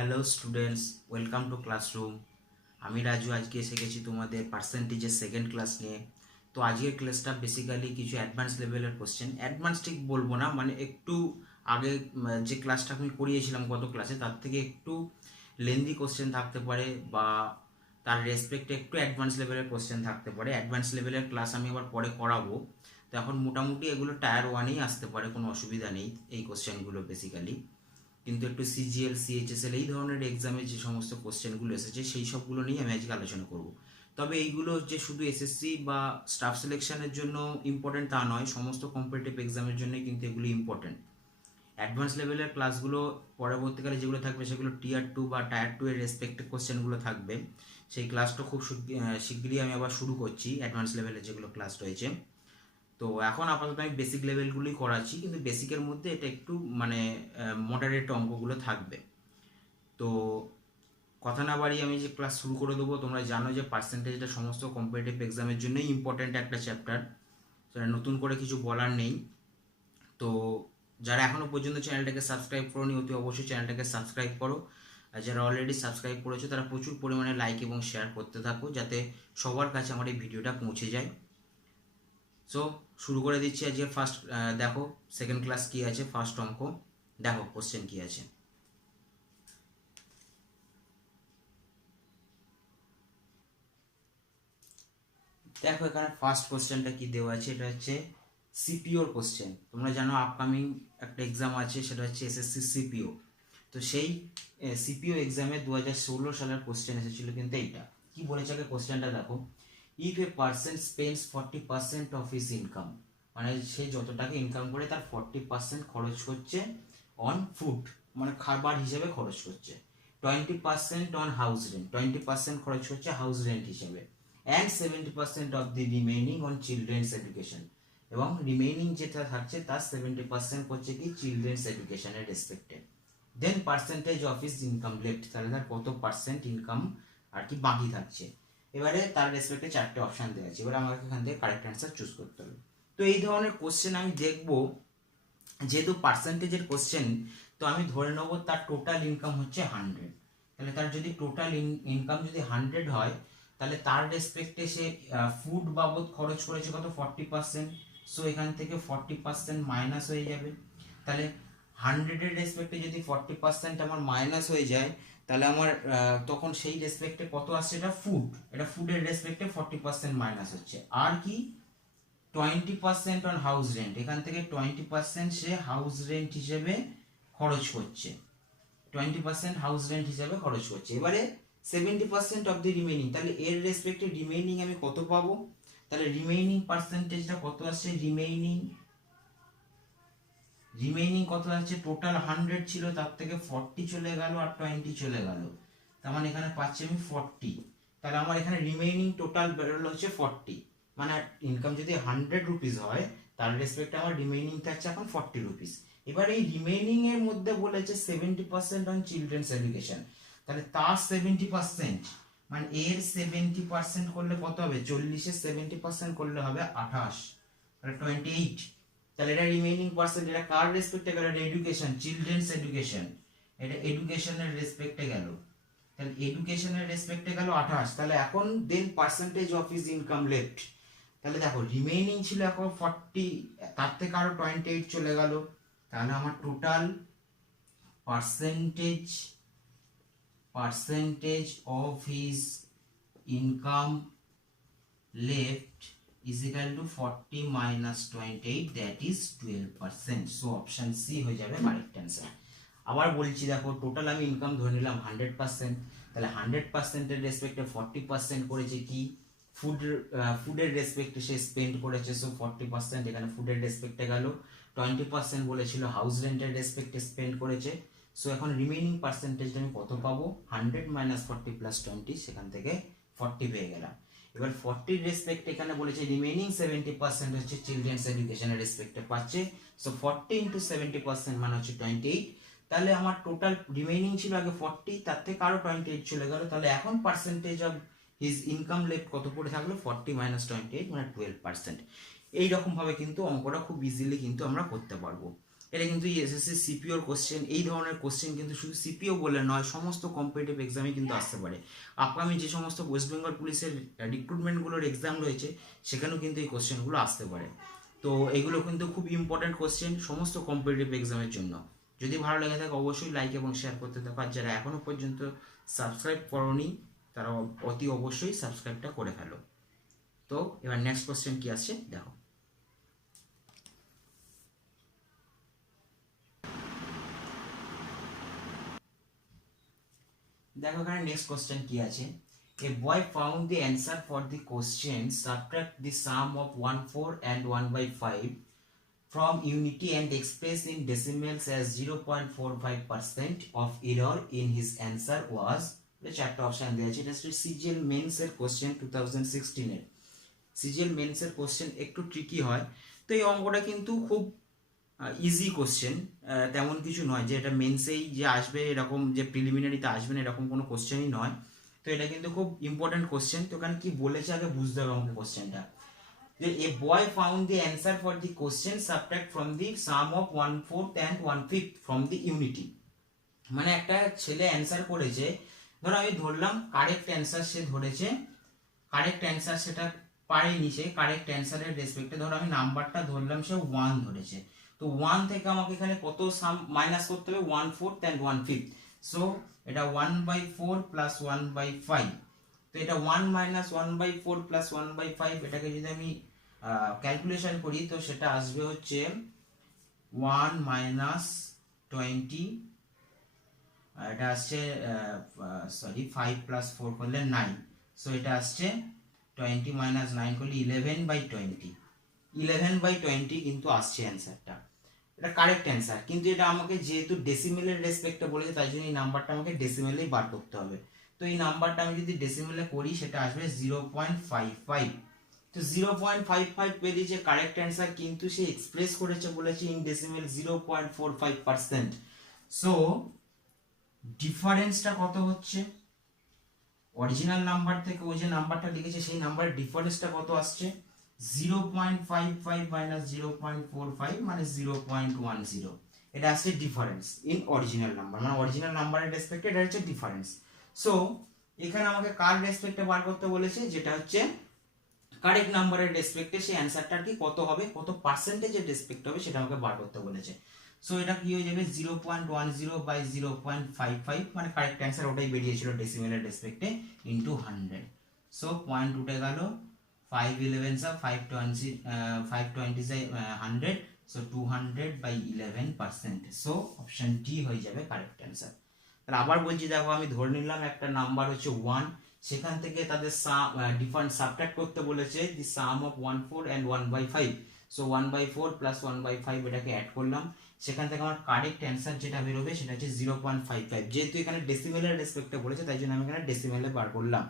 Hello students, welcome to classroom. আমি রাজু আজকে এসে গেছি তোমাদের পার্সেন্টেজের সেকেন্ড ক্লাস নিয়ে। তো আজকের ক্লাসটা বেসিক্যালি কিছু অ্যাডভান্স লেভেলের কোশ্চেন, অ্যাডভান্স ঠিক বলবো না, মানে একটু আগে যে ক্লাসটা আমি করিয়েছিলাম গত ক্লাসে তার থেকে একটু লেন্দি কোশ্চেন থাকতে পারে বা তার রেসপেক্টে একটু অ্যাডভান্স লেভেলের কোশ্চেন থাকতে পারে। অ্যাডভান্স লেভেলের ক্লাস আমি আবার পরে করাবো। তো এখন মোটামুটি এগুলো টায়ার ওয়ানেই আসতে পারে, কোনো অসুবিধা নেই এই কোশ্চেনগুলো বেসিক্যালি। কিন্তু একটু সিজিএল, সিএইচএসএল এই ধরনের এক্সামে যে সমস্ত কোশ্চেনগুলো এসেছে সেই সবগুলো নিয়ে আমি আজকে আলোচনা করব। তবে এইগুলো যে শুধু এসএসসি বা স্টাফ সিলেকশনের জন্য ইম্পর্টেন্ট তা নয়, সমস্ত কম্পিটিটিভ এক্সামের জন্য কিন্তু এগুলো ইম্পর্টেন্ট। অ্যাডভান্স লেভেলের ক্লাসগুলো পরবর্তীকালে যেগুলো থাকবে সেগুলো টিয়ার 2 বা টায়ার 2 এর রেসপেক্টিভ কোশ্চেনগুলো থাকবে। সেই ক্লাসটা খুব শিগগিরই আমি আবার শুরু করছি, অ্যাডভান্স লেভেলের যেগুলো ক্লাস রয়েছে। তো এখন আপাতত আমি বেসিক লেভেলগুলোই করাচ্ছি, কিন্তু বেসিকের মধ্যে এটা একটু মানে মডারেট অঙ্কগুলো থাকবে। তো কথা না বাড়িয়ে আমি যে ক্লাস শুরু করে দেবো। তোমরা জানো যে পার্সেন্টেজটা সমস্ত কম্পিটিটিভ এক্সামের জন্যই ইম্পর্ট্যান্ট একটা চ্যাপ্টার, সেটা নতুন করে কিছু বলার নেই। তো যারা এখনও পর্যন্ত চ্যানেলটাকে সাবস্ক্রাইব করোনি অতি অবশ্যই চ্যানেলটাকে সাবস্ক্রাইব করো, আর যারা অলরেডি সাবস্ক্রাইব করেছো তারা প্রচুর পরিমাণে লাইক এবং শেয়ার করতে থাকো যাতে সবার কাছে আমার এই ভিডিওটা পৌঁছে যায়। সো শুরু করে দিচ্ছি আজকে ফার্স্ট। দেখো সেকেন্ড ক্লাস কি আছে, ফার্স্ট অঙ্ক দেখো কোশ্চেন কি আছে। দেখো এখানে ফার্স্ট কোশ্চেনটা কি দেওয়া আছে, এটা হচ্ছে সিপিওর কোশ্চেন। তোমরা জানো আপকামিং একটা এক্সাম আছে, সেটা হচ্ছে এসএসসি সিপিও। তো সেই সিপিও এক্সামে 2016 সালের কোশ্চেন এসেছিল, কিন্তু এইটা কি বলেছে আগে কোশ্চেনটা দেখো। If a person spends 40% of his income, মানে সে যত টাকা ইনকাম করে তার 40% খরচ করছে অন ফুড, মানে খাবার হিসেবে খরচ করছে। 20% অন হাউস রেন্ট, 20% খরচ করছে হাউস রেন্ট হিসেবে, and 70% of the remaining on children's education, এবং রিমেইনিং যেটা থাকছে তার 70% করছে কি চিলড্রেন্স এডুকেশনের রেসপেক্টে। Then percentage of his income left, তাহলে তার কত পার্সেন্ট ইনকাম আর কি বাকি থাকছে। এবারে তার রেসপেক্টে চারটে অপশান দেওয়া আছে, এবার আমাকে এখান থেকে কারেক্ট অ্যান্সার চুজ করতে হবে। তো এই ধরনের কোশ্চেন আমি দেখবো, যেহেতু পার্সেন্টেজের কোশ্চেন, তো আমি ধরে নেবো তার টোটাল ইনকাম হচ্ছে 100। তাহলে তার যদি টোটাল ইনকাম যদি 100 হয়, তাহলে তার রেসপেক্টে সে ফুড বাবদ খরচ করেছে কত 40%। সো এখান থেকে 40% মাইনাস হয়ে যাবে। তাহলে 100-এর রেসপেক্টে যদি 40% আমার মাইনাস হয়ে যায়, তাহলে আমার তখন সেই রেসপেক্টে কত আসছে, এটা ফুড, এটা ফুডের রেসপেক্টে 40% মাইনাস হচ্ছে। আর কি 20% অন হাউস রেন্ট, এখান থেকে 20% সে হাউস রেন্ট হিসেবে খরচ করছে, 20% হাউস রেন্ট হিসেবে খরচ করছে। এবারে 70% অফ দি রিমেইনিং, তাহলে এর রেসপেক্টে রিমেইনিং আমি কত পাবো, তাহলে রিমেইনিং পার্সেন্টেজটা কত আসছে, রিমেইনিং কত আছে, টোটাল 100 ছিল তার থেকে 40 চলে গেল আর 20 চলে গেল, তার মানে এখানে পাচ্ছি আমি 40। তাহলে আমার এখানে রিমেইনিং টোটাল বেরোলো হচ্ছে 40, মানে ইনকাম যদি 100 রুপিস হয় তার রেসপেক্টে আমার রিমেইনিং থাকছে এখন 40 রুপিস। এবার এই রিমেইনিং এর মধ্যে বলেছে 70% অন চিলড্রেন্স এডুকেশন, তাহলে তার 70% মানে এর 70% করলে কত হবে, 40-এর 70% করলে হবে 28, তাহলে 28। তাহলে এটা রিমেইনিং পার্সেন্ট, এটা কার রেসপেক্টে গেল, এটা এডুকেশন, চিলড্রেন্স এডুকেশন, এটা এডুকেশনের রেসপেক্টে গেল। তাহলে এডুকেশনের রেসপেক্টে গেল 28। তাহলে এখন then percentage of his income left, তাহলে দেখো রিমেইনিং ছিল এখন 40, তার থেকে আরো 28 চলে গেল, তাহলে আমার total percentage of his income left is equal to 40 minus 28, that is 12%. So option C হয়ে যাবে কারেক্ট অ্যান্সার। আবার বলছি দেখো, টোটাল আমি ইনকাম ধরে নিলাম 100%, তাহলে 100% এর রেসপেক্টে 40% করেছে কি ফুডের রেসপেক্টে সে স্পেন্ড করেছে, সো 40% এখানে ফুডের রেসপেক্টে গেল। 20% বলেছিল হাউস রেন্টের রেসপেক্টে স্পেন্ড করেছে। সো এখন রিমেইনিং পার্সেন্টেজটা আমি কত পাবো, 100 মাইনাস 40 প্লাস 20, সেখান থেকে 40 পেয়ে গেলাম। এবার 40 রেসপেক্ট এখানে বলেছে রিমেইনিং 70% হচ্ছে চিলড্রেন্স এডুকেশনের রেসপেক্টে পাচ্ছে। সো 40 ইন্টু 70% মানে হচ্ছে 28। তাহলে আমার টোটাল রিমেইনিং ছিল আগে 40, তার থেকে আরো 28 চলে গেল, তাহলে এখন percentage of his income left কত পড়ে থাকলো, 40 মাইনাস 28 মানে 12%। এইরকম ভাবে কিন্তু অঙ্কটা খুব ইজিলি কিন্তু আমরা করতে পারবো। এটা কিন্তু এসএসসি সিপিওর কোশ্চেন। এই ধরনের কোশ্চেন কিন্তু শুধু সিপিও বলে নয়, সমস্ত কম্পিটিটিভ এক্সামে কিন্তু আসতে পারে। আপকামিং যে সমস্ত ওয়েস্ট বেঙ্গল পুলিশের রিক্রুটমেন্টগুলোর এক্সাম রয়েছে সেখানেও কিন্তু এই কোশ্চেনগুলো আসতে পারে। তো এগুলো কিন্তু খুব ইম্পর্টেন্ট কোশ্চেন সমস্ত কম্পিটিটিভ এক্সামের জন্য। যদি ভালো লেগে থাকে অবশ্যই লাইক এবং শেয়ার করতে থাকো, আর যারা এখনও পর্যন্ত সাবস্ক্রাইব করোনি তারা অতি অবশ্যই সাবস্ক্রাইবটা করে ফেলো। তো এবার নেক্সট কোশ্চেন কি আসছে দেখো। দেখো এখানে নেক্সট কোশ্চেন কি আছে। A boy found the answer for the question subtract the sum of 1/4 and 1/5 from unity and express in decimals as 0.45% of error in his answer was, চারটা অপশন দেওয়া আছে। এটা হচ্ছে সিজিএল মেন্স এর question 2016 এর। CGL men's এর question একটু tricky হয়। তো এই অঙ্কটা কিন্তু খুব ইজি কোশ্চেন, তেমন কিছু নয় যে এটা মেন্সেই যে আসবে এরকম, যে প্রিলিমিনারিতে আসবে না এরকম কোনো কোশ্চেনই নয়। তো এটা কিন্তু খুব ইম্পর্টেন্ট কোশ্চেন। তো এখানে কি বলেছে আগে বুঝতে হবে আমাকে কোশ্চেনটা। A boy found the answer for the question subtract from the sum of 1/4 and 1/5 from the unity। মানে একটা ছেলে অ্যান্সার করেছে, ধরো আমি ধরলাম কারেক্ট অ্যান্সার সে ধরেছে, কারেক্ট অ্যান্সার সেটা পারেনি সে, কারেক্ট অ্যান্সারের রেসপেক্টে ধরো আমি নাম্বারটা ধরলাম সে 1 ধরেছে। তো 1 থেকে আমাকে এখানে কত সাম মাইনাস করতে হবে 1/4 and 1/5। সো এটা 1/4 প্লাস 1/5। তো এটা 1 মাইনাস 1/4 প্লাস 1/5, এটাকে যদি আমি ক্যালকুলেশন করি তো সেটা আসবে হচ্ছে 1 মাইনাস 20, এটা আসছে সরি 5 প্লাস 4 করলে 9। সো এটা আসছে 20 মাইনাস 9 করলে 11/20, 11/20 কিন্তু আসছে অ্যান্সারটা। এটা কারেক্ট অ্যান্সার, কিন্তু এটা আমাকে যেহেতু ডেসিমেলের রেসপেক্টে বলেছে তাই জন্য এই নাম্বারটা আমাকে ডেসিমেলেই বার করতে হবে। তো এই নাম্বারটা আমি যদি ডেসিমেলে করি সেটা আসবে 0.55। তো 0.55 বেরিয়েছে কারেক্ট অ্যান্সার, কিন্তু সে এক্সপ্রেস করেছে বলেছে ইন ডেসিমেল 0.45%। সো ডিফারেন্সটা কত হচ্ছে অরিজিনাল নাম্বার থেকে ও যে নাম্বারটা লিখেছে সেই নাম্বারের ডিফারেন্সটা কত আসছে 0.55 মাইনাস 0.45 মানে 0.10। এটা আসছে ডিফারেন্স ইন অরিজিনাল নাম্বার, মানে অরিজিনাল নাম্বারের রেসপেক্টে এটা হচ্ছে ডিফারেন্স। সো এখানে আমাকে কার রেসপেক্টে বার করতে বলেছে, যেটা হচ্ছে কারেক্ট নাম্বারের রেসপেক্টে সেই অ্যান্সারটার কি কত হবে, কত পার্সেন্টেজের রেসপেক্ট হবে সেটা আমাকে বার করতে বলেছে। সো এটা কি হয়ে যাবে 0.10/0.55, মানে কারেক্ট অ্যান্সার ওটাই বেরিয়েছিল ডেসিমেলের রেসপেক্টে ইনটু 100। সো পয়েন্ট উঠে গেল 5 11 520 520 100, সো 200/11%। সো অপশন ডি হয়ে যাবে কারেক্ট অ্যান্সার। তাহলে আবার বলছি দেখো, আমি ধরে নিলাম একটা নাম্বার হচ্ছে 1, সেখান থেকে তাদের ডিফারেন্স সাবট্রাক্ট করতে বলেছে দি সাম অফ 1/4 and 1/5। সো 1/4 প্লাস 1/5 এটাকে অ্যাড করলাম, সেখান থেকে আমার কারেক্ট অ্যান্সার যেটা বেরোবে সেটা হচ্ছে 0.55। যেহেতু এখানে ডেসিমেলের রেসপেক্টে বলেছে তাই জন্য আমি এখানে ডেসিমেলে বার করলাম।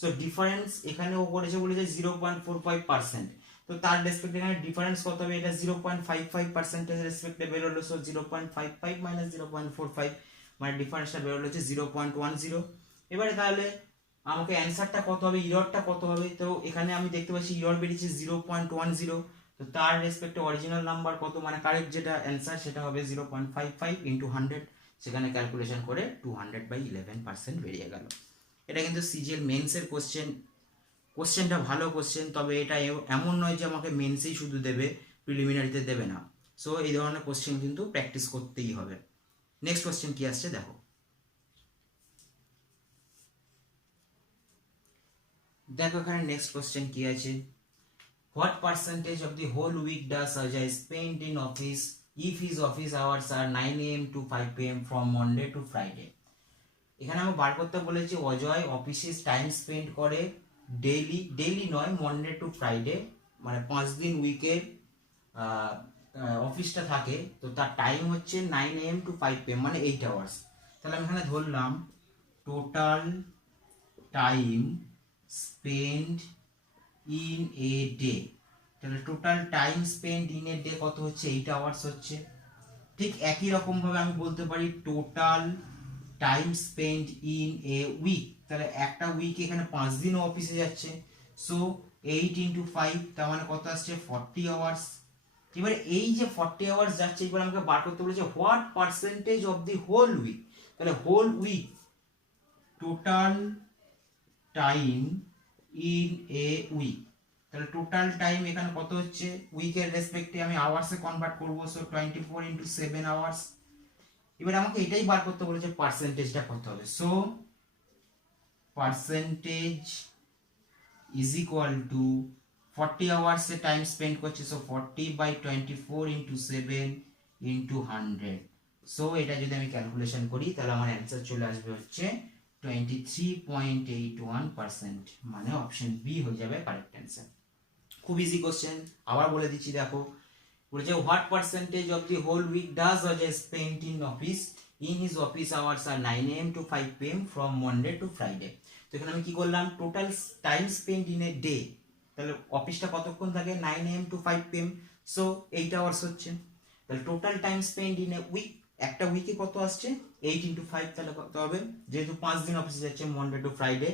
সো ডিফারেন্স এখানে ও করেছে বলেছে 0.45%। তো তার রেসপেক্টে এখানে ডিফারেন্স কত হবে, এটা 0.55% রেসপেক্টে বেরোলো। সো 0.55 মাইনাস 0.45 মানে ডিফারেন্সটা বেরোলো হচ্ছে 0.10। এবারে তাহলে আমাকে অ্যান্সারটা কত হবে, ইররটা কত হবে। তো এখানে আমি দেখতে পাচ্ছি ইরর বেরিয়েছে 0.10। তো তার রেসপেক্টে অরিজিনাল নাম্বার কত, মানে কারেক্ট যেটা অ্যান্সার সেটা হবে 0.55 ইন্টু 100। সেখানে ক্যালকুলেশন করে 200/11% বেরিয়ে গেল। এটা কিন্তু সিজিএল মেন্সের কোশ্চেন। কোশ্চেনটা ভালো কোশ্চেন, তবে এটা এমন নয় যে আমাকে মেন্সেই শুধু দেবে, প্রিলিমিনারিতে দেবে না। সো এই ধরনের কোশ্চেন কিন্তু প্র্যাকটিস করতেই হবে। নেক্সট কোশ্চেন কি আসছে দেখো। দেখো এখানে নেক্সট কোশ্চেন কি আছে। What percentage of the whole week does Ajay spend in office if his office hours are 9 AM to 5 PM from Monday to Friday? এখানে আমি বার করতে বলেছি অজয় অফিসে টাইম স্পেন্ড করে ডেইলি নয়, মনডে টু ফ্রাইডে, মানে 5 দিন উইকের অফিসটা থাকে। তো তার টাইম হচ্ছে 9 AM to 5 PM মানে 8 আওয়ার্স। তাহলে আমি এখানে ধরলাম total time spend in a day. তাহলে total time spend in a day কত হচ্ছে 8 আওয়ার্স হচ্ছে। ঠিক একই রকম ভাবে আমি বলতে পারি total time spend in a week. তাহলে একটা উইক এখানে 5 দিনও অফিসে যাচ্ছে। সো 8 × 5 তার মানে কত আসছে 40 আওয়ার্স। এবারে এই যে 40 আওয়ার্স যাচ্ছে, এবার আমাকে বার করতে বলেছে what percentage of the whole week. তাহলে whole week total time in a week, তাহলে টোটাল টাইম এখানে কত হচ্ছে, উইকের রেসপেক্টে আমি আওয়ার্সে কনভার্ট করব, সো 24 ইন্টু 7 আওয়ার্স। এবার আমাকে এটাই বার করতে বলেছে পার্সেন্টেজটা কত হবে, so percentage is equal to 40 hours a time spend করছে, সো 40/24 ইন্টু 7 ইন্টু 100। সো এটা যদি আমি ক্যালকুলেশন করি তাহলে আমার অ্যান্সার চলে আসবে হচ্ছে 23.81%, মানে অপশন বি হয়ে যাবে কারেক্ট অ্যান্সার। খুব ইজি কোশ্চেন, আবার বলে দিচ্ছি দেখো, বলেছে what percentage of the whole week does Ajay spend in office, in his office hours are 9 AM to 5 PM from Monday to Friday. তো এখানে আমি কি করলাম, total time spend in a day, তাহলে অফিসটা কতক্ষণ থাকে 9 AM to 5 PM, so 8 hours হচ্ছে। তাহলে total time spend in a week, একটা উইকে কত আসছে 8 ইন্টু 5, তাহলে কত হবে, যেহেতু 5 দিন অফিসে যাচ্ছে Monday to Friday,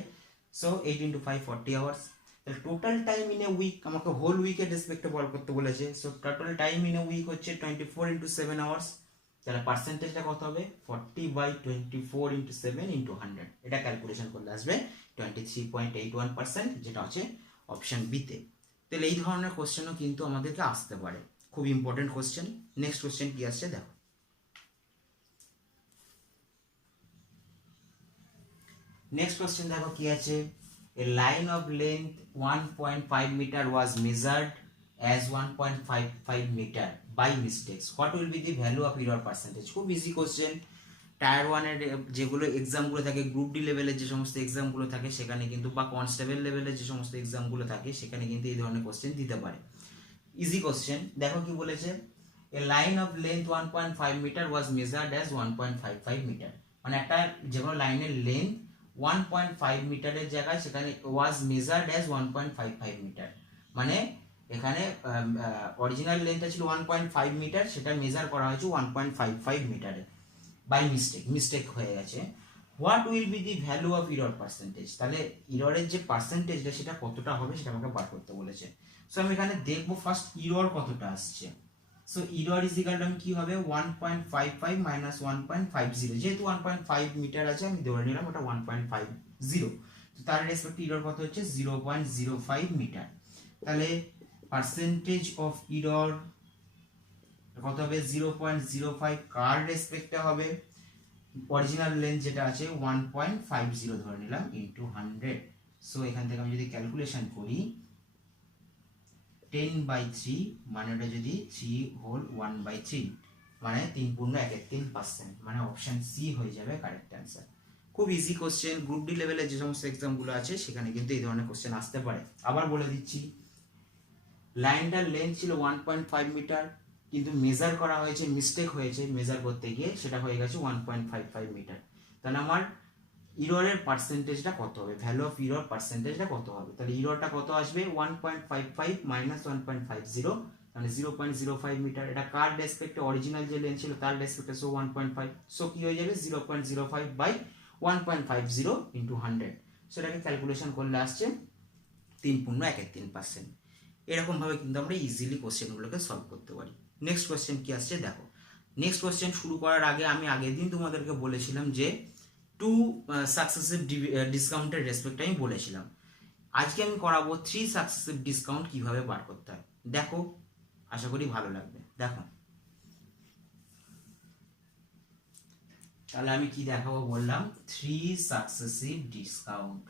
so 8 into 5 40 hours. তাহলে total time in a week আমাকে হোল উইকের রেসপেক্টে বল করতে বলেছে, so total time in a week হচ্ছে 24 ইন্টু 7 আওয়ার্স। তাহলে পার্সেন্টেজটা কত হবে 40/24 ইন্টু 7 ইন্টু 100, এটা ক্যালকুলেশন করলে আসবে 23.81%, যেটা হচ্ছে অপশন বিতে। তাহলে এই ধরনের কোশ্চেনও কিন্তু আমাদেরকে আসতে পারে, খুব ইম্পর্টেন্ট কোশ্চেন। নেক্সট কোশ্চেন কি আসছে দেখো, নেক্সট কোশ্চেন দেখো কি আছে, a line of length 1.5 meter was measured as 1.55 meter by mistakes, what will be the value of error percentage? খুব ইজি কোশ্চেন। টায়ার ওয়ানের যেগুলো এক্সামগুলো থাকে, গ্রুপ ডি লেভেলের যে সমস্ত এক্সামগুলো থাকে সেখানে কিন্তু, বা কনস্টেবল লেভেলের যে সমস্ত এক্সামগুলো থাকে সেখানে কিন্তু এই ধরনের কোশ্চেন দিতে পারে। ইজি কোশ্চেন, দেখো কি বলেছে, a line of length 1.5 metre was measured as 1.55 metre, মানে একটা যেমন লাইনের লেন্থ 1.5 মিটারের জায়গায় সেখানে ওয়াজ মেজার্ড অ্যাজ 1.55 মিটার, মানে এখানে অরিজিনাল লেন্থটা ছিল 1.5 মিটার, সেটা মেজার করা হয়েছে 1.55 মিটারে, বাই মিস্টেক হয়ে গেছে। What will be the value of error percentage, তাহলে ইররের যে পার্সেন্টেজটা সেটা কতটা হবে সেটা আমাকে বার করতে বলেছে। সো আমি এখানে দেখবো ফার্স্ট ইরর কতটা আসছে, so error is equal two আমি কি হবে 1.55 মাইনাস 1.50, যেহেতু 1.5 মিটার আছে আমি ধরে নিলাম ওটা 1.50, তো তার রেসপেক্টে ইরর কত হচ্ছে 0.05 মিটার। তাহলে পার্সেন্টেজ অফ ইরর কত হবে 0.05, কার রেসপেক্টে হবে, অরিজিনাল লেন্থ যেটা আছে 1.50 ধরে নিলাম ইন্টু 100। সো এখান থেকে আমি যদি ক্যালকুলেশন করি 10/3, মানে ওটা যদি 3 হোল 1/3, মানে 3.13%, মানে অপশন সি হয়ে যাবে কারেক্ট অ্যান্সার। খুব ইজি কোশ্চেন, গ্রুপ ডি লেভেলের যে সমস্ত এক্সামগুলো আছে সেখানে কিন্তু এই ধরনের কোশ্চেন আসতে পারে। আবার বলে দিচ্ছি, লাইনটার লেন্থ ছিল 1.5 মিটার, কিন্তু মেজার করা হয়েছে, মিস্টেক হয়েছে মেজার করতে গিয়ে, সেটা হয়ে গেছে 1.55 মিটার। তাহলে আমার ইররের পার্সেন্টেজটা কত হবে, ভ্যালু অফ ইরর পার্সেন্টেজটা কত হবে, তাহলে ইররটা কত আসবে 1.55 মাইনাস 1.50, মানে 0.05 মিটার। এটা কার রেসপেক্টে, অরিজিনাল যে লেন্থ ছিল তার রেসপেক্টে, সো 1.5, সো কি হয়ে যাবে 0.05 বাই 1.50 ইন্টু 100, সেটাকে ক্যালকুলেশন করলে আসছে 3.13%। এরকম ভাবে কিন্তু আমরা ইজিলি কোশ্চেনগুলোকে সলভ করতে পারি। নেক্সট কোশ্চেন কি আসছে দেখো, নেক্সট কোশ্চেন শুরু করার আগে আমি আগের দিন তোমাদেরকে বলেছিলাম যে টু সাকসেসিভ ডিসকাউন্টের রেসপেক্টে আমি বলেছিলাম, আজকে আমি করাবো 3 সাকসেসিভ ডিসকাউন্ট কিভাবে বার করতে হয়। দেখো, আশা করি ভালো লাগবে। দেখো, তাহলে আমি কি দেখাবো বললাম, 3 সাকসেসিভ ডিসকাউন্ট।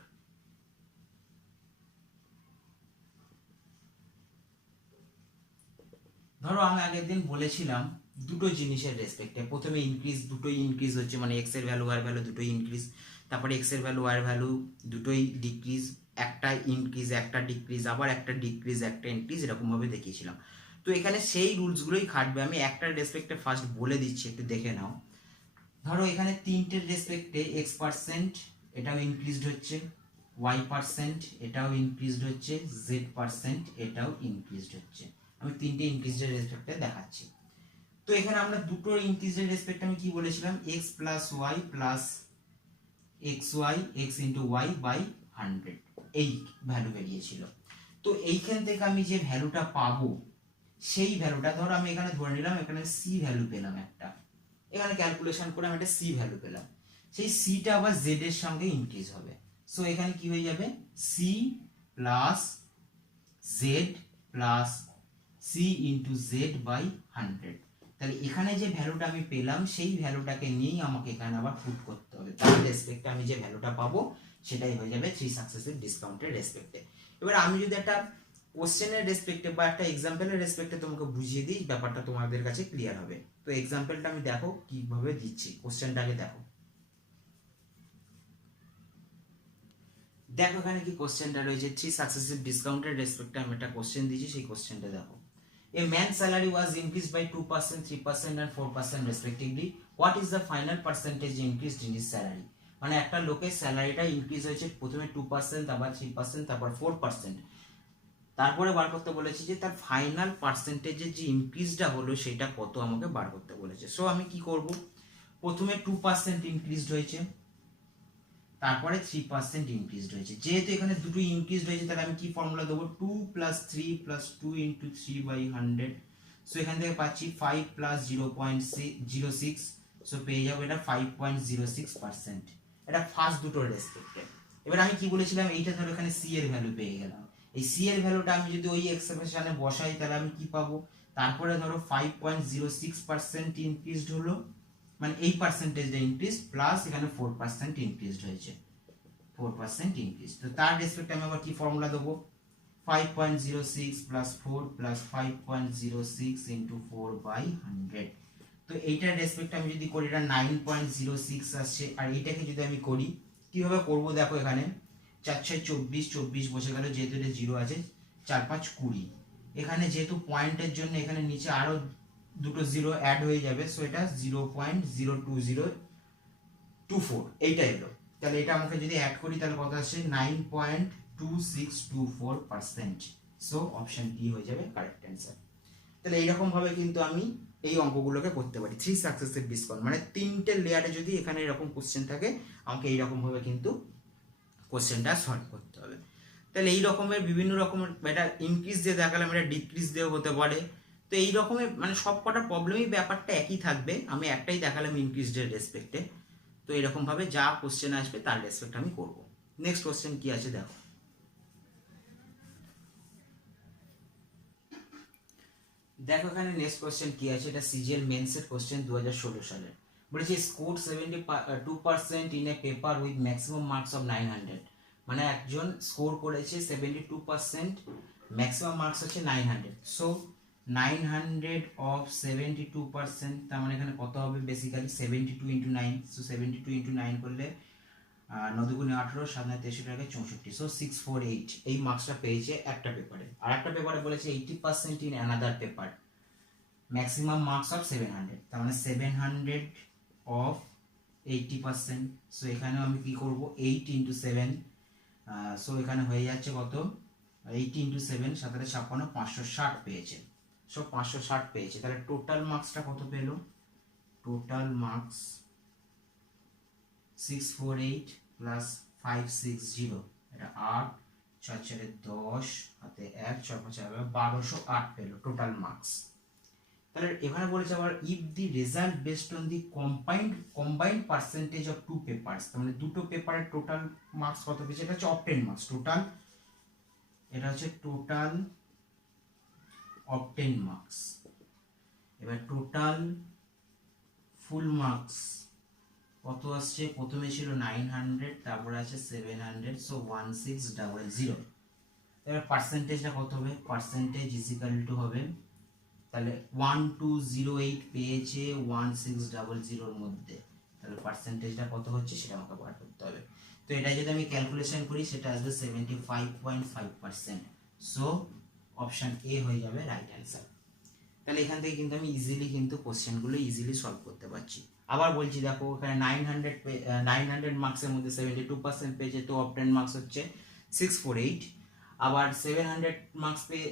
ধরো আমি আগের দিন বলেছিলাম দুটো জিনিসের রেসপেক্টে, প্রথমে ইনক্রিজ, দুটোই ইনক্রিজ হচ্ছে, মানে এক্স এর ভ্যালু ওয়াই ভ্যালু দুটোই ইনক্রিজ, তারপরে এক্স এর ভ্যালু ওয়াই ভ্যালু দুটোই ডিক্রিজ, একটা ইনক্রিজ একটা ডিক্রিজ, আবার একটা ডিক্রিজ একটা ইনক্রিজ, এরকম ভাবে দেখিয়েছিলাম। তো এখানে সেই রুলসগুলোই খাটবে। আমি একটার রেসপেক্টে ফার্স্ট বলে দিচ্ছি, একটু দেখে নাও। ধরো এখানে তিনটের রেসপেক্টে এক্স পার্সেন্ট এটাও ইনক্রিজড হচ্ছে, ওয়াই পার্সেন্ট এটাও ইনক্রিজড হচ্ছে, জেড পার্সেন্ট এটাও ইনক্রিজড হচ্ছে। আমি তিনটে ইনক্রিজের রেসপেক্টে দেখাচ্ছি। তো এখানে আমরা দুটো ইনক্রিজের রেসপেক্টে আমি কি বলেছিলাম, x plus y plus x y x into y by 100, এই ভ্যালু বেরিয়েছিল। তো এইখান থেকে আমি যে ভ্যালুটা পাবো সেই ভ্যালুটা ধরো আমি এখানে ধরে নিলাম এখানে সি ভ্যালু পেলাম একটা, এখানে ক্যালকুলেশন করে আমি একটা সি ভ্যালু পেলাম, সেই সিটা আবার জেড এর সঙ্গে ইনক্রিজ হবে। সো এখানে কি হয়ে যাবে c plus z plus c into z by 100। তাহলে এখানে যে ভ্যালুটা আমি পেলাম সেই ভ্যালুটাকে নিয়েই আমাকে এখানে আবার পুট করতে হবে, তার রেসপেক্টে আমি যে ভ্যালুটা পাবো সেটাই হয়ে যাবে 3 সাকসেসিভ ডিসকাউন্টের রেসপেক্টে। এবার আমি যদি একটা কোশ্চেনের রেসপেক্টে বা একটা এক্সাম্পলের রেসপেক্টে তোমাকে বুঝিয়ে দিই, ব্যাপারটা তোমাদের কাছে ক্লিয়ার হবে। তো এক্সাম্পলটা আমি দেখো কিভাবে দিচ্ছি, কোশ্চেনটাকে দেখো। দেখো এখানে কি কোশ্চেনটা রয়েছে, 3 সাকসেসিভ ডিসকাউন্টের রেসপেক্টে আমি একটা কোশ্চেন দিয়েছি, সেই কোশ্চেনটা দেখো। A man's salary was increased by 2%, 3% and 4% respectively. What is the final percentage increased in his salary? মানে একটা লোকের স্যালারিটা ইনক্রিজ হয়েছে প্রথমে 2%, আবার 3%, তারপর 4%। তারপরে বার করতে বলেছে যে তার ফাইনাল পার্সেন্টেজের যে ইনক্রিজটা হলো সেটা কত আমাকে বার করতে বলেছে। সো আমি কি করব, প্রথমে 2% ইনক্রিজ হয়েছে, তারপরে 3% ইনক্রিজ হয়েছে। যেহেতু এখানে দুটো ইনক্রিজ হয়েছে তাহলে আমি কি ফর্মুলা দেবো, 2 + 3 + 2 × 3/100। সো এখান থেকে পাচ্ছি 5 + 0.06। সো পেয়ে যাবো এটা 5.06%। এটা ফার্স্ট দুটোর রেসপেক্টে। এবার আমি কি বলেছিলাম, এইটা ধরো এখানে সি এর ভ্যালু পেয়ে গেলাম, এই সি এর ভ্যালুটা আমি যদি ওই এক্সপ্রেশনে বসাই তাহলে আমি কি পাবো, তারপরে ধরো 5.06% ইনক্রিজড হলো, মানে এই পার্সেন্টেজটা ইনক্রিজ প্লাস এখানে 4% ইনক্রিজ হয়েছে, 4% ইনক্রিজ। তো তার রেসপেক্টে আমি আবার কি ফর্মুলা দেবো, 5.06 + 4 + 5.06 × 4/100। তো এইটার রেসপেক্টে আমি যদি করি এটা 9.06 আসছে। আর এইটাকে যদি আমি করি কিভাবে করব, দেখো এখানে 4 × 6 = 24, 24 বসে গেল, যেহেতু এটা 0 আছে, 4 × 5 = 20। এখানে যেহেতু পয়েন্টের জন্য এখানে নিচে আরো দুটো জিরো অ্যাড হয়ে যাবে, সো এটা 0.02024 এইটা এলো। তাহলে এটা আমাকে যদি অ্যাড করি তাহলে কত আসছে, 9.2624%। সো অপশন ডি হয়ে যাবে কারেক্ট অ্যান্সার। তাহলে এইরকম ভাবে কিন্তু আমি এই অঙ্কগুলোকে করতে পারি। 3 সাকসেসিভ ডিসকাউন্ট মানে 3টে লেয়ারে যদি এখানে এরকম কোশ্চেন থাকে আমাকে এইরকম ভাবে কিন্তু কোশ্চেনটা সলভ করতে হবে। তাহলে এই রকমের বিভিন্ন রকমের, এটা ইনক্রিজ দিয়ে দেখালাম, এটা ডিক্রিজ দিয়েও হতে পারে। তো এই রকমের মানে সব কটা প্রবলেমই ব্যাপারটা একই থাকবে, আমি একটাই দেখালাম ইনক্রিজডের রেসপেক্টে। তো এরকম ভাবে যা কোশ্চেন আসবে তার রেসপেক্ট আমি করব। নেক্সট কোশ্চেন কি আছে দেখো। দেখো এখানে নেক্সট কোশ্চেন কি আছে, এটা সিজিএল মেন্সের কোশ্চেন 2016 সালের। বলেছে score 72% in a paper with maximum marks of 900। মানে একজন স্কোর করেছে 72%, ম্যাক্সিমাম মার্কস হচ্ছে 900। সো 900 অফ 72%, তার মানে এখানে কত হবে, বেসিক্যালি 72 × 9। সো 72 × 9 করলে 9 × 18, 7 × 63 64। সো 648 এই মার্কসটা পেয়েছে একটা পেপারে। আর একটা পেপারে বলেছে 80% in another paper, maximum marks of 700। তার মানে 700 অফ 80%। সো এখানে আমি কি করব, 8 × 7। সো এখানে হয়ে যাচ্ছে কত, 8 × 7 7 × 56 560 পেয়েছে। সো 560 পেয়েছে। তাহলে টোটাল মার্কসটা কত পেলো, টোটাল মার্কস 648 + 560, এটা 8, 6 × 4 = 10, হাতে 1, 6 × 5 = 1208 পেলো টোটাল মার্কস। তাহলে এখানে বলেছে আবার if the result based on the combined percentage of two papers, তার মানে দুটো পেপারের টোটাল মার্কস কত পেয়েছে, এটা হচ্ছে অবটেন মার্কস টোটাল, এটা হচ্ছে টোটাল অবটেন মার্কস। এবার টোটাল ফুল মার্কস কত আসছে, প্রথমে ছিল 900, তারপরে আছে 700, সো 1600। এবার পার্সেন্টেজটা কত হবে, পার্সেন্টেজ ইজিক্যাল টু হবে, তাহলে 1208 পেয়েছে 1600 মধ্যে, তাহলে পার্সেন্টেজটা কত হচ্ছে সেটা আমাকে বার করতে হবে। তো এটা যদি আমি ক্যালকুলেশন করি সেটা আসবে 75.5%। সো অপশন এ হয়ে যাবে রাইট অ্যান্সার। তাহলে এখান থেকে কিন্তু আমি ইজিলি কিন্তু কোশ্চেনগুলো ইজিলি সলভ করতে পারছি। আবার বলছি দেখো এখানে 900 মার্কসের মধ্যে 72% পেয়েছে, তো অবটেন মার্কস হচ্ছে 648। আবার 700 মার্কস পেয়ে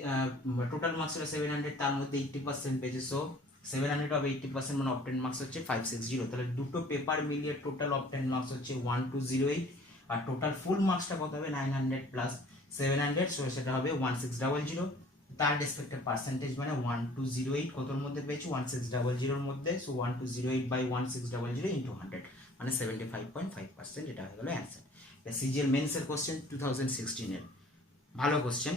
টোটাল মার্কস ছিল 700, তার মধ্যে 80% পেয়েছে। সো 700 অফ 80% মানে অবটেন মার্কস হচ্ছে 560। তাহলে দুটো পেপার মিলিয়ে টোটাল অবটেন মার্কস হচ্ছে 1208। আর টোটাল ফুল মার্কসটা কত হবে, 900 + 700, সো সেটা হবে 1600। তার রেসপেক্টেড পার্সেন্টেজ মানে 1208 কতর মধ্যে পেয়েছি 1600 মধ্যে, সো 1208 বাই 1600 ইন্টু 100 মানে 75.5%, এটা হয়ে গেল অ্যান্সার। সিজিএল মেন্সের কোশ্চেন 2016 এর, ভালো কোশ্চেন।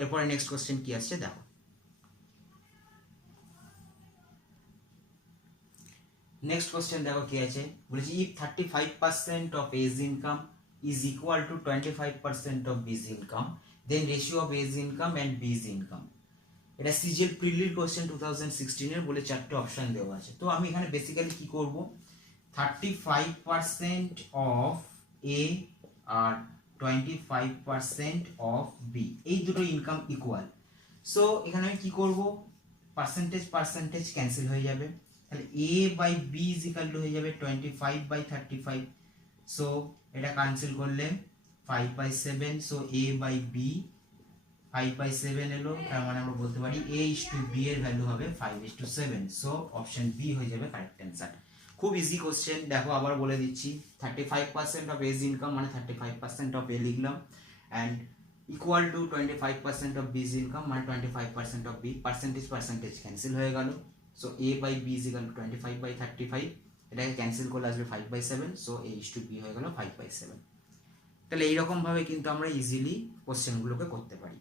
এরপরে নেক্সট কোশ্চেন কি আসছে দেখো। নেক্সট কোশ্চেন দেখো কি আছে, বলেছি if 35% of A's income is equal to 25% of B's income, then ratio of A's income and B's income. এটা সিজিএল প্রিলির কোশ্চেন 2016 এর, বলে চারটে অপশন দেওয়া আছে। তো আমি এখানে বেসিক্যালি কি করব, 35% অফ এ আর 25% অফ বি, এই দুটো ইনকাম ইকুয়াল। সো এখানে আমি কি করব, পার্সেন্টেজ পার্সেন্টেজ ক্যান্সেল হয়ে যাবে, তাহলে A by B is equal to হয়ে যাবে 25/35। সো এটা ক্যান্সেল করলে 5/7, সো এ বাই বি 5/7 এলো, তার মানে আমরা বলতে পারি a is to b এর ভ্যালু হবে 5:7, সো অপশন বি হয়ে যাবে কারেক্ট অ্যান্সার। খুব ইজি কোশ্চেন, দেখো আবার বলে দিচ্ছি, 35% অফ এজ ইনকাম মানে 35% অফ এ লিখলাম, and equal to 25% of B's income মানে 25% of B, percentage percentage cancel হয়ে গেল, so A by B is equal to 25/35, এটাকে ক্যান্সেল করলে আসবে 5/7, so a is to b হয়ে গেল 5/7। তাহলে এইরকমভাবে কিন্তু আমরা ইজিলি কোশ্চেনগুলোকে করতে পারি।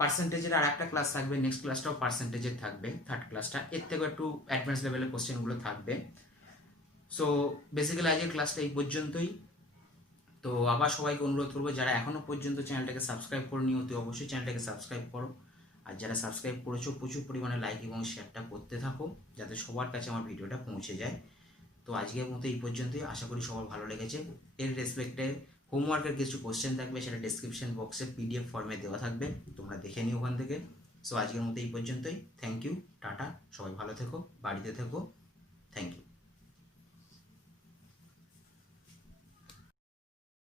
পার্সেন্টেজের আর একটা ক্লাস থাকবে, নেক্সট ক্লাসটাও পার্সেন্টেজের থাকবে, থার্ড ক্লাসটা এর থেকেও একটু অ্যাডভান্স লেভেলের কোশ্চেনগুলো থাকবে। সো বেসিক্যালি আজকের ক্লাসটা এই পর্যন্তই। তো আবার সবাইকে অনুরোধ করবো, যারা এখনও পর্যন্ত চ্যানেলটাকে সাবস্ক্রাইব করনি অতি অবশ্যই চ্যানেলটাকে সাবস্ক্রাইব করো, আর যারা সাবস্ক্রাইব করেছো প্রচুর পরিমাণে লাইক এবং শেয়ারটা করতে থাকো, যাতে সবার কাছে আমার ভিডিওটা পৌঁছে যায়। তো আজকের মতো এই পর্যন্তই, আশা করি সবার ভালো লেগেছে। এর রেসপেক্টে হোমওয়ার্কের কিছু কোশ্চেন থাকবে, সেটা ডেসক্রিপশন বক্সে পিডিএফ ফর্মে দেওয়া থাকবে, তোমরা দেখে নিও ওখান থেকে। সো আজকের মতো এই পর্যন্তই, থ্যাংক ইউ, টাটা, সবাই ভালো থেকো, বাড়িতে থেকো, থ্যাংক ইউ।